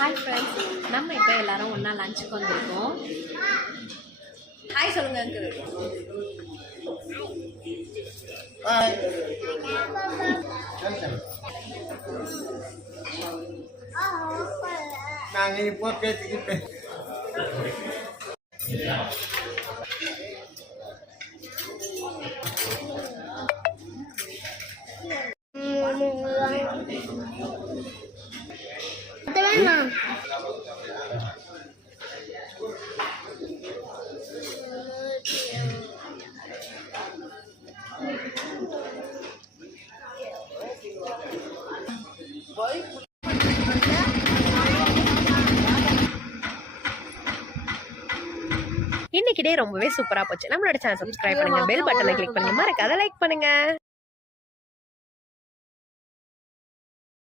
Hi friends, நம்ம இப்போ எல்லாரும் ஒன்றா லஞ்சுக்கு வந்திருக்கோம். ஹாய் சொல்லுங்க அங்கிள். நாங்கள் இப்போ பேசிக்கிட்டு இன்னைக்கு டே ரொம்பவே சூப்பராக போச்சு. நம்மளோட சேனல் சப்ஸ்கிரைப் பண்ணுங்க, பெல் பட்டனை கிளிக் பண்ணுங்க, மறக்காத லைக் பண்ணுங்க.